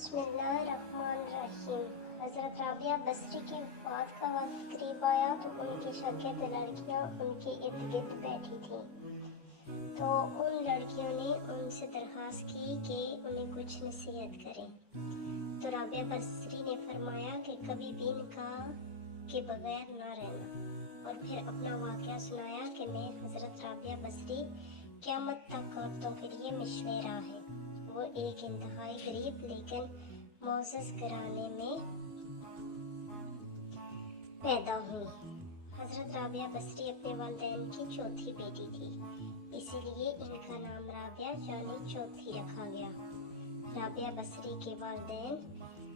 बिस्मिल्लाहिर्रहमानिर्रहीम। हज़रत राबिया बसरी की वफ़ात का वक्त करीब आया तो उनकी शागिर्द लड़कियां उनके इर्द गिर्द बैठी थीं। तो उन लड़कियों ने उनसे दरख्वास्त की कि उन्हें कुछ नसीहत करें। तो राबिया बसरी ने फरमाया कि कभी भी निकाह के बगैर ना रहना, और फिर अपना वाक़या सुनाया कि मैं हज़रत राबिया बसरी क़यामत तक औरतों के लिए मिशले राह है। वो एक इंतहाई गरीब लेकिन मोअज़्ज़ज़ घराने में पैदा हुई। हज़रत राबिया बसरी अपने वालिदैन की चौथी बेटी थी, इसीलिए इनका नाम राबिया यानी चौथी रखा गया। राबिया बसरी के वालिदैन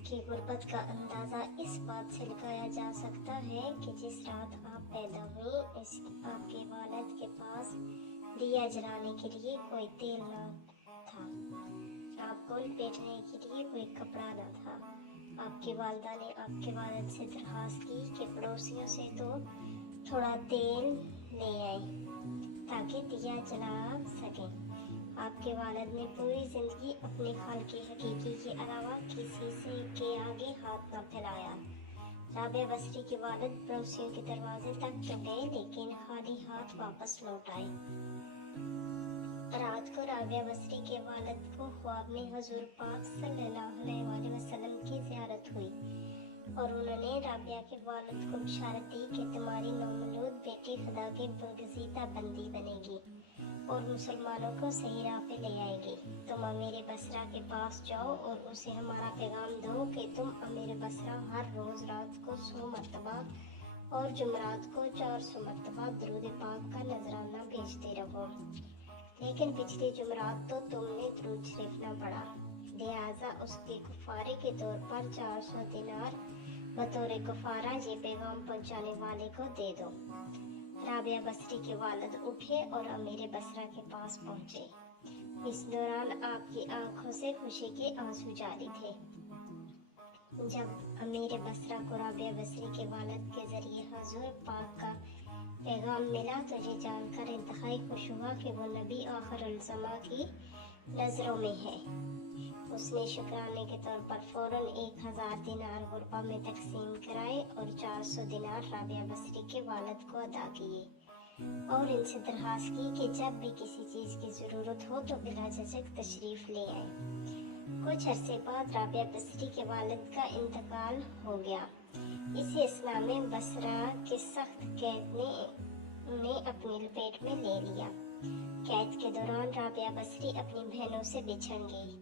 की गुर्बत का अंदाज़ा इस बात से लगाया जा सकता है कि जिस रात आप पैदा हुई आपके वालिद के पास दिया जलाने के लिए कोई तेल न था, आपको लपेटने के लिए कोई कपड़ा न था। आपकी वालिदा ने आपके वालिद से दरख्वास्त की कि पड़ोसियों से तो थोड़ा तेल ले आए ताकि दिया जला सकें। आपके वालिद ने पूरी ज़िंदगी अपने खालिक हकीकी के अलावा किसी से के आगे हाथ न फैलाया। राबिया बसरी के वालिद पड़ोसियों के दरवाजे तक तो गए लेकिन खाली हाथ वापस लौट आए। रात को राबिया बसरी के वालिद को ख्वाब में हुजूर पाक सल्लल्लाहु अलैहि वसल्लम की ज़ियारत हुई और उन्होंने राबिया के वालिद को बशारत दी कि तुम्हारी नौमौलूद बेटी खुदा की बरगज़ीदा बंदी बनेगी और मुसलमानों को सही राह पे ले आएगी। तुम अमीर बसरा के पास जाओ और उसे हमारा पैगाम दो कि तुम अमीर बसरा हर रोज़ रात को 100 मरतबा और जुमरात को 400 मरतबा दरूद पाक का नजराना भेजते रहो। लेकिन पिछली जुमरात तो तुमने दरूद शरीफ न पढ़ा, लिहाजा उसके कफारे के तौर पर 400 दिनार बतौर कफारा ये पैगाम पहुंचाने वाले को दे दो। राबिया बसरी के वालिद उठे और अमीर बसरा के पास पहुंचे। इस दौरान आपकी आंखों से खुशी के आंसू जारी थे। जब अमीर बसरा को राबिया बसरी के वालिद के जरिए हुजूर पाक का पैगाम मिला तो ये जानकर इंतहाई खुश हुआ कि वो नबी आखिरुल ज़मा की नज़रों में है। उसने शुक्राने के तौर पर फौरन 1000 दिनार गुरबा में तकसीम कराए और 400 दिनार राबिया बसरी के वालिद को अदा किए और इनसे दरख्वास्त की कि जब भी किसी चीज़ की ज़रूरत हो तो बिला झिझक तशरीफ़ ले आए। कुछ अरसे बाद राबिया बसरी के वालिद का इंतकाल हो गया। इसी असना में बसरा के सख्त कैद ने अपनी लपेट में ले लिया। कैद के दौरान राबिया बसरी अपनी बहनों से बिछड़ गई।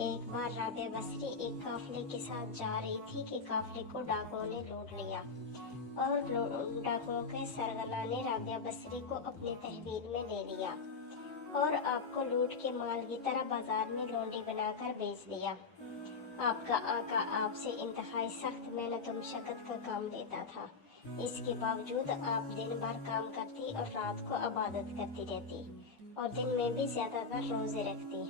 एक बार राबिया बसरी एक काफिले के साथ जा रही थी कि काफिले को डाकुओं ने लूट लिया और डाकुओं के सरगना ने राबिया बसरी को अपने तहवील में ले लिया और आपको लूट के माल की तरह बाजार में लौंडी बनाकर बेच दिया। आपका आका आपसे इंतहाई सख्त मेहनत और मशक्कत का काम लेता था। इसके बावजूद आप दिन भर काम करती और रात को इबादत करती रहती और दिन में भी ज्यादातर रोजे रखती।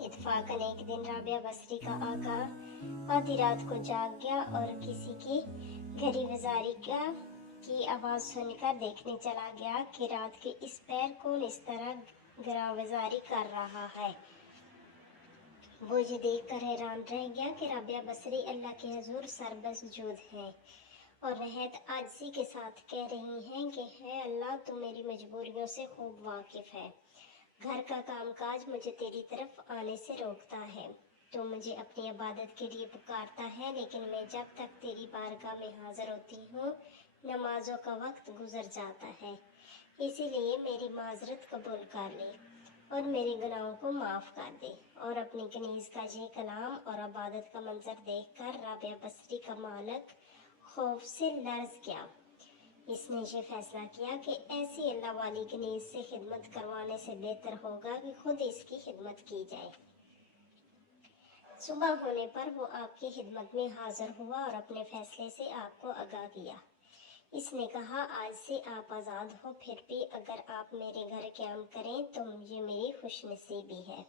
इत्तेफाकन एक दिन राबिया बसरी का आका आधी रात को जाग गया और किसी की घड़ी वजारी की आवाज सुनकर देखने चला गया कि रात के इस पैर कौन इस तरह गरावजारी कर रहा है। वो ये देखकर हैरान रह गया कि राबिया बसरी अल्लाह के हुजूर सरबसजूद हैं और नहायत आजिज़ी के साथ कह रही हैं कि है अल्लाह, तू मेरी मजबूरियों से खूब वाकिफ है। घर का कामकाज मुझे तेरी तरफ आने से रोकता है। तू मुझे अपनी इबादत के लिए पुकारता है, लेकिन मैं जब तक तेरी बारगाह में हाजिर होती हूँ नमाजों का वक्त गुजर जाता है। इसीलिए मेरी माजरत कबूल कर ले और मेरे गुनाहों को माफ़ कर दे। और अपनी कनीज का ये कलाम और इबादत का मंजर देखकर राबिया बसरी का मालिक खौफ से लर्ज गया। इसने ये फैसला किया कि ऐसी अल्लाह वाली कनीज से खिदमत करवाने से बेहतर होगा कि खुद इसकी खिदमत की जाए। सुबह होने पर वो आपकी खिदमत में हाजिर हुआ और अपने फैसले से आपको आगाह किया। इसने कहा, आज से आप आज़ाद हो, फिर भी अगर आप मेरे घर क़याम करें तो ये मेरी खुशनसीबी है,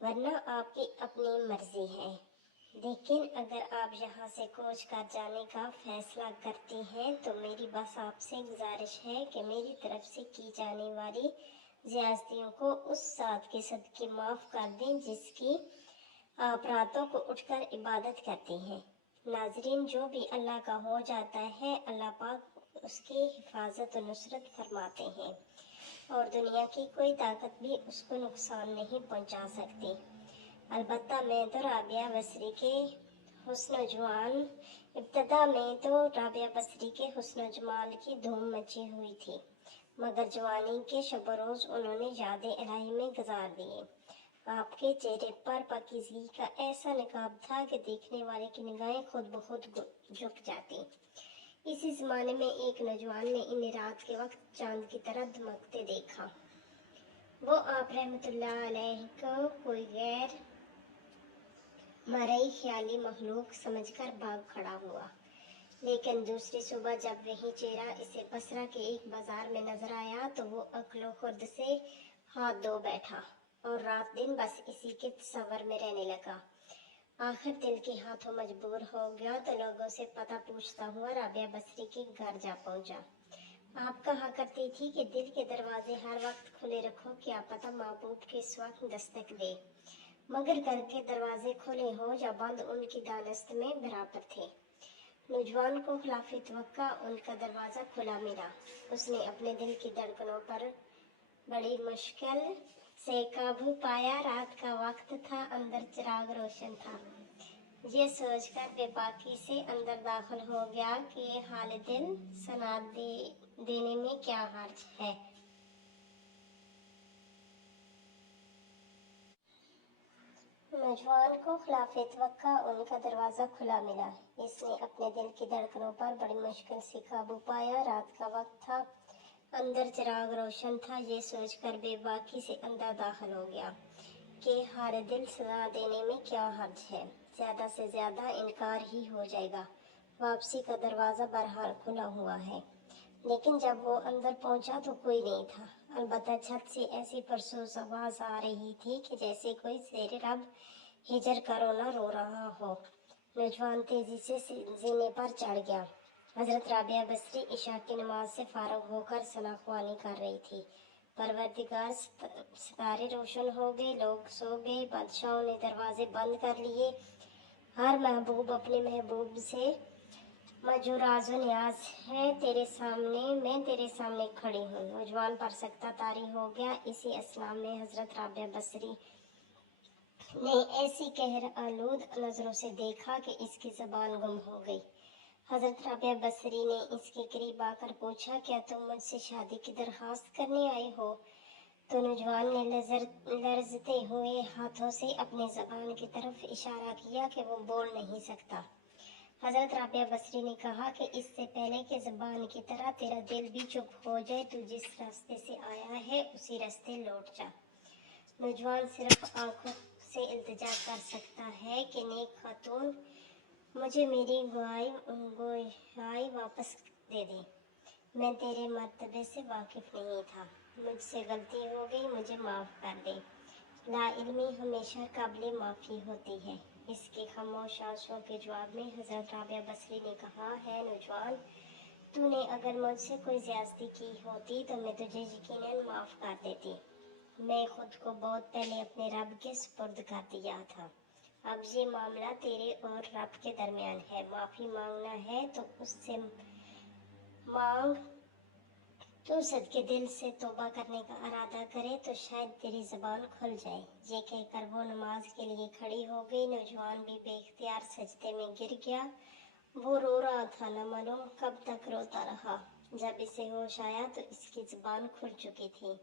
वरना आपकी अपनी मर्जी है। लेकिन अगर आप यहाँ से कूच कर जाने का फैसला करती हैं तो मेरी बस आपसे गुजारिश है कि मेरी तरफ से की जाने वाली ज़्यादतियों को उस ज़ात के सदक़े माफ़ कर दें जिसकी आप रातों को उठकर इबादत करती हैं। नाजरीन, जो भी अल्लाह का हो जाता है, अल्लाह पाक उसकी हिफाजत और नुसरत फरमाते हैं और दुनिया की कोई ताकत भी उसको नुकसान नहीं पहुंचा सकती। अलबत्ता मैं तो राबिया बसरी के हुस्न जमाल इब्तदा में तो राबिया बसरी के हुस्न जमाल की धूम मची हुई थी, मगर जवानी के शब रोज उन्होंने याद इलाही में गुजार दिए। आपके चेहरे पर पाकीज़गी का ऐसा निकाब था कि देखने वाले की निगाहें खुद ब खुद झुक जाती। इसी जमाने में एक नौजवान ने इन्हें रात के वक्त चांद की तरह दमकते देखा। वो आप रहमतुल्लाह अलैह को कोई गैर मरई ख्याली मखलूक समझकर भाग खड़ा हुआ, लेकिन दूसरी सुबह जब वही चेहरा इसे बसरा के एक बाजार में नजर आया तो वो अक्लो खुर्द से हाथ धो बैठा और रात दिन बस इसी के तस्वर में रहने लगा। आखिर दिल के हाथों मजबूर हो गया तो लोगों से पता पूछता हुआ राबिया बसरी के घर जा पहुंचा। आप कहा करती थी कि दिल के दरवाजे हर वक्त खुले रखो, क्या पता महबूब के इस वक्त दस्तक दे। मगर घर के दरवाजे खुले हो या बंद, उनकी दानस्त में बराबर थे। नौजवान को खिलाफ तवक्का उनका दरवाजा खुला मिला। उसने अपने दिल की धड़कनों पर बड़ी मुश्किल से काबू पाया। रात का वक्त था, अंदर चिराग रोशन था। ये सोचकर बेबाकी से अंदर दाखिल हो गया कि हाल दिल सना देने में क्या हर्ज है। नौजवान को खिलाफ तवक्का उनका दरवाजा खुला मिला। इसने अपने दिल की धड़कनों पर बड़ी मुश्किल से काबू पाया। रात का वक्त था, अंदर चिराग रोशन था। ये सोचकर बेबाकी से अंदर दाखिल हो गया कि हाल दिल सजा देने में क्या हर्ज है। ज्यादा से ज्यादा इनकार ही हो जाएगा। वापसी का दरवाजा बहरहाल खुला हुआ है। लेकिन जब वो अंदर पहुंचा तो कोई नहीं था। अलबत्ता छत से ऐसी परसोस आवाज आ रही थी कि जैसे कोई शेर रब हिजर का रोना रो रहा हो। नौजवान तेजी से जीने पर चढ़ गया। हजरत राबिया बसरी इशा की नमाज से फारग होकर सनाख्वानी कर रही थी। परवरदिगार, सितारे रोशन हो गए, लोग सो गए, बादशाहों ने दरवाजे बंद कर लिए। हर महबूब अपने महबूब से मजूराजो न्याज है। मैं तेरे सामने खड़ी हूँ। नौजवान पर सकता तारी हो गया। इसी अस्नाम में हजरत राबिया बसरी ने ऐसी कहर आलूद नजरों से देखा कि इसकी जबान गुम हो गई। हजरत राबिया बसरी ने इसके करीब आकर पूछा, क्या तुम मुझसे शादी की दरखास्त करने आए हो? तो नौजवान ने लरजते हुए हाथों से अपने जबान की तरफ इशारा किया कि वो बोल नहीं सकता। हजरत राबिया बसरी ने कहा कि इससे पहले कि जबान की तरह तेरा दिल भी चुप हो जाए, तू जिस रास्ते से आया है उसी रास्ते लौट जा। नौजवान सिर्फ आंखों से इल्तिजा कर सकता है कि नेक खातून, मुझे मेरी गुआई वापस दे दे। मैं तेरे मर्तबे से वाकिफ नहीं था। मुझसे गलती हो गई, मुझे माफ कर दे। लाइल्मी हमेशा काबिल माफ़ी होती है। इसके खामोश आंसुओं के जवाब में हजरत राबिया बसरी ने कहा, है नौजवान, तूने अगर मुझसे कोई ज्यादती की होती तो मैं तुझे यकीनन माफ़ कर देती। मैं खुद को बहुत पहले अपने रब के सुपुर्द कर दिया था। अब ये मामला तेरे और रब के दरमियान है। माफ़ी मांगना है तो उससे मांग। तू सदके दिल से तौबा करने का इरादा करे तो शायद तेरी जबान खुल जाए। ये कहकर वो नमाज के लिए खड़ी हो गई। नौजवान भी बेख्तियार सजदे में गिर गया। वो रो रहा था, न मालूम कब तक रोता रहा। जब इसे होश आया तो इसकी जबान खुल चुकी थी।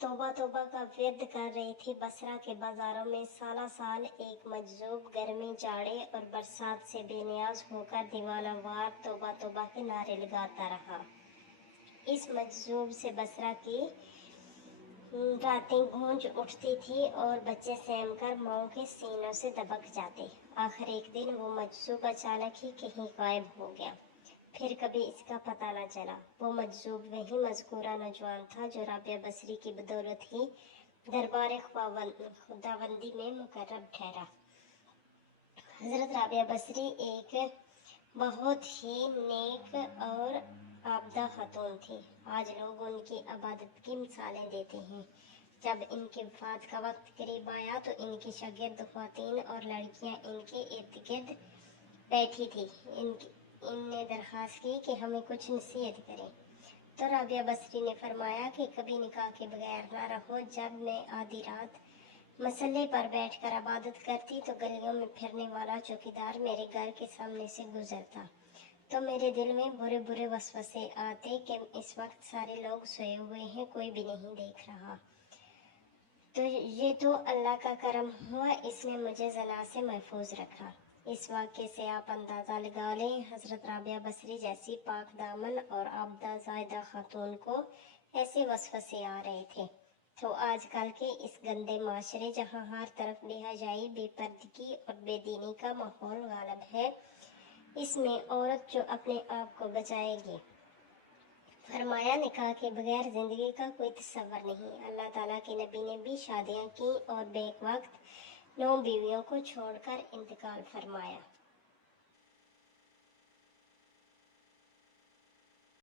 तौबा तौबा का विर्द कर रही थी। बसरा के बाजारों में साला साल एक मजजूब गर्मी, जाड़े और बरसात से बेनियाज होकर दीवाना वार तौबा तौबा के नारे लगाता रहा। इस मजजूब से बसरा की रातें गूंज उठती थी और बच्चे सहम कर माओ के सीनों से दबक जाते। आखिर एक दिन वो मजजूब अचानक ही कहीं गायब हो गया। फिर कभी इसका पता न चला। वो मजजूब वही मजकूरा नौजवान था जो राबिया बसरी की बदौलत ही दरबार खुदाबंदी में मुकर्रब ठहरा। हजरत राबिया बसरी एक बहुत ही नेक और आबदा खातून थी। आज लोग उनकी इबादत की मिसालें देते हैं। جب ان کی وفات کا وقت قریب آیا تو ان کی شاگرد خواتین اور لڑکیاں ان کے ارد گرد بیٹھی تھی۔ ان نے درخواست کی کہ ہمیں کچھ نصیحت کریں، تو رابعہ بصری نے فرمایا کہ کبھی نکاح کے بغیر نہ رہو۔ جب میں آدھی رات مسلے پر بیٹھ کر عبادت کرتی تو گلیوں میں پھرنے والا چوکیدار میرے گھر کے سامنے سے گزرتا تو میرے دل میں برے برے وسوسے آتے کہ اس وقت سارے لوگ سوئے ہوئے ہیں، کوئی بھی نہیں دیکھ رہا۔ تو یہ تو اللہ کا کرم ہوا، اس نے مجھے زنا سے محفوظ رکھا۔ اس واقعے سے آپ اندازہ لگا لیں حضرت رابعہ بصری جیسی پاک دامن اور عابدہ زاہدہ خاتون کو ایسے وسوسے آ رہے تھے۔ تو آج کل کے اس گندے معاشرے جہاں ہر طرف بے حیائی، بے پردگی اور بے دینی کا ماحول غالب ہے، اس میں عورت جو اپنے آپ کو بچائے گی، فرمایا نکاح کے بغیر زندگی کا کوئی تصور نہیں۔ اللہ تعالیٰ کے نبی نے بھی شادیاں کی اور بیک وقت 9 بیویوں کو چھوڑ کر انتقال فرمایا۔